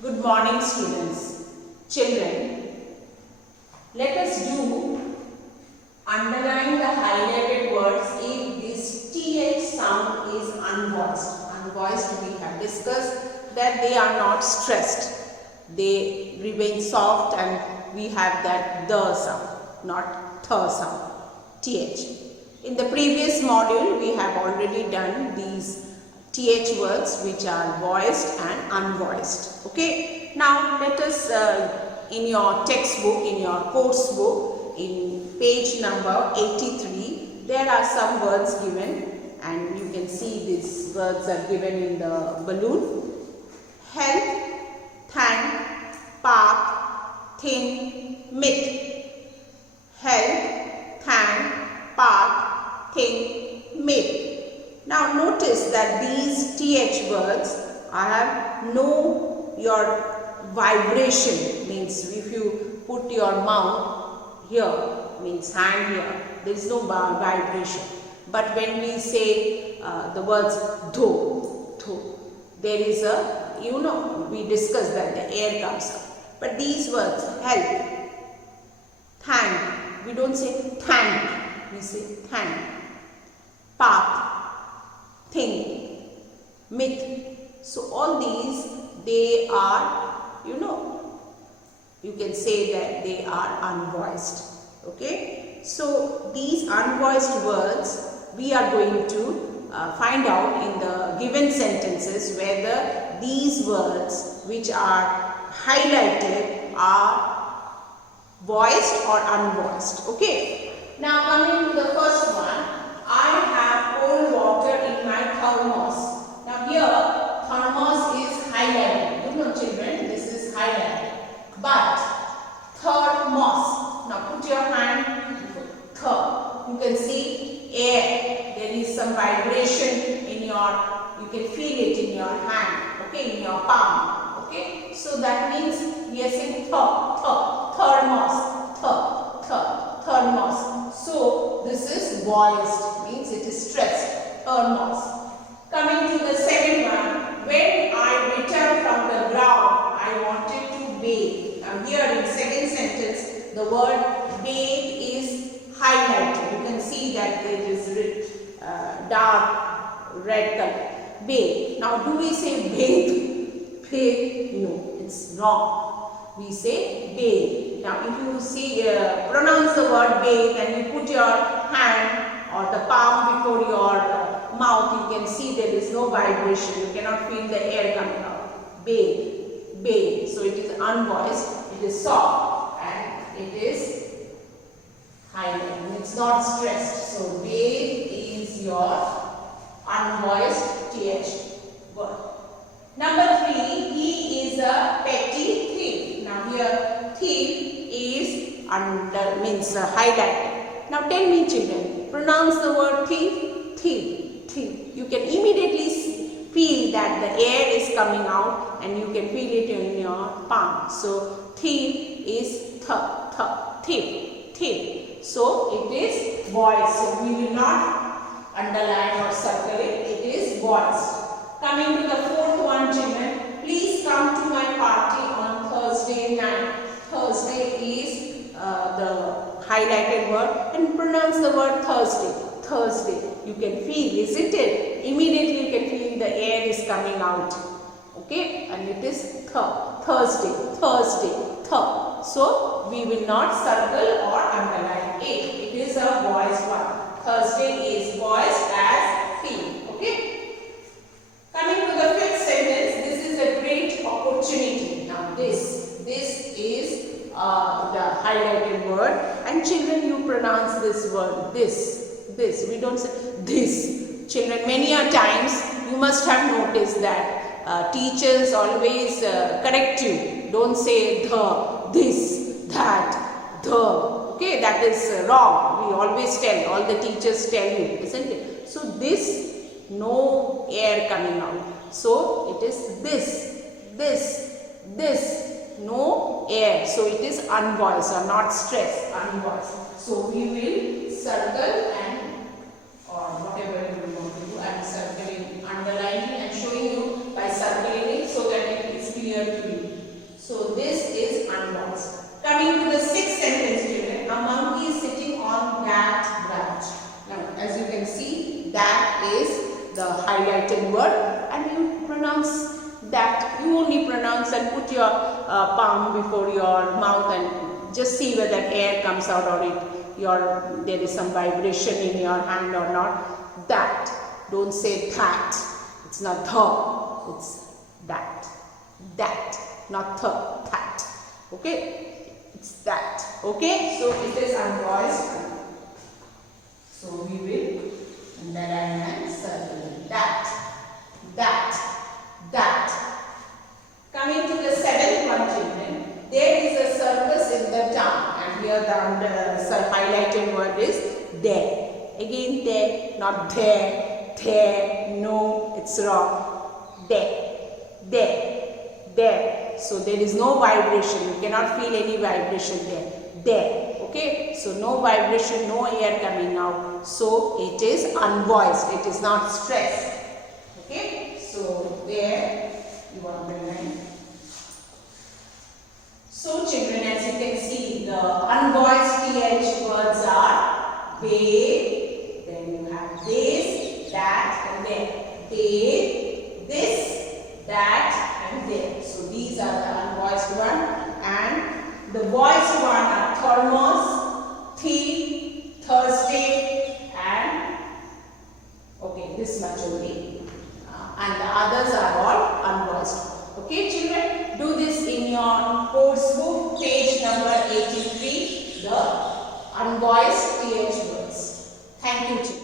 Good morning, students. Children, let us do underline the highlighted words if this TH sound is unvoiced. Unvoiced, we have discussed that they are not stressed. They remain soft and we have that the sound, not th sound, TH. In the previous module, we have already done these TH words which are voiced and unvoiced. Okay. Now let us in your textbook, in your course book, in page number 83, there are some words given and you can see these words are given in the balloon. Help, thank, path, thin, myth. Help, thank, path, thin, myth. Now notice that these TH words have no your vibration, means if you put your mouth here, means hand here, there is no vibration. But when we say the words do, there is a, we discussed that the air comes up. But these words, help, thank, we don't say thank, we say thank, path, thing, myth. So all these, they are, you can say that they are unvoiced. Okay. So these unvoiced words, we are going to find out in the given sentences whether these words which are highlighted are voiced or unvoiced. Okay. Now coming to the first one, I have cold water in my thermos. Now here thermos is highlighted. Children, this is highlighted. But thermos. Now put your hand third. You can see air. There is some vibration in your, you can feel it in your hand. Okay, in your palm. Okay. So that means we are saying thermos. Thermos. So this is voiced, means it is stressed. Thermos. Coming to the second one, when I returned from the ground, I wanted to bathe. Now here in second sentence, the word bathe is highlighted. You can see that there is dark red color. Bathe. Now do we say bathe? Bathe? No, it's wrong. We say bathe. Now if you see, pronounce the word bathe and you put your hand or the palm before your mouth, you can see there is no vibration. You cannot feel the air coming out. Bathe, bathe. So it is unvoiced, it is soft and it is highlighted. It's not stressed. So bathe is your unvoiced TH word. Number 3, he is a petty thief. Now here thief is means highlighted. Now tell me children, pronounce the word thief, thief. You can immediately feel that the air is coming out and you can feel it in your palm. So thief is thief. So it is voiced. So we will not underline or circle it. It is voiced. Coming to the fourth one, children, please come to my party on Thursday night. Thursday is the highlighted word and pronounce the word Thursday. Thursday. You can feel, isn't it? Immediately you can feel the air is coming out. Okay, and it is Thursday. So we will not circle or underline it. It is a voiced one. Thursday is voiced as theme. Okay. Coming to the fifth sentence, this is a great opportunity. Now this is the highlighted word, and children, you pronounce this word this. We don't say this. Children, many a times you must have noticed that teachers always correct you. Don't say the, this, that, the. Okay, that is wrong. We always tell, all the teachers tell you, isn't it? So this, no air coming out. So it is this, no air. So it is unvoiced or not stressed, unvoiced. So we will circle and or whatever you want to do. I am circling, underlining and showing you by circling it so that it is clear to you. highlighted word, and you pronounce that. You only pronounce and put your palm before your mouth and just see whether air comes out or there is some vibration in your hand or not. That. Don't say that. It's not the. It's that. That. Not the. That. Okay. It's that. Okay. So it is unvoiced. So we will underline and circle that. That. That. Coming to the seventh one, children, there is a circus in the town, and here the highlighted word is there. Again there, not there, there, no, it's wrong. There. So there is no vibration, you cannot feel any vibration there. Okay, so no vibration, no air coming out, so it is unvoiced, it is not stressed. Okay, so there you underline. So children, as you can see, the unvoiced th words are they, then you have this, that and there. They, this, that and there. So these are the unvoiced one, and the voiced one are thermos, tea, Thursday and okay, this much only. And the others are all unvoiced. Okay children, do this in your course book, page number 83, the unvoiced th words. Thank you children.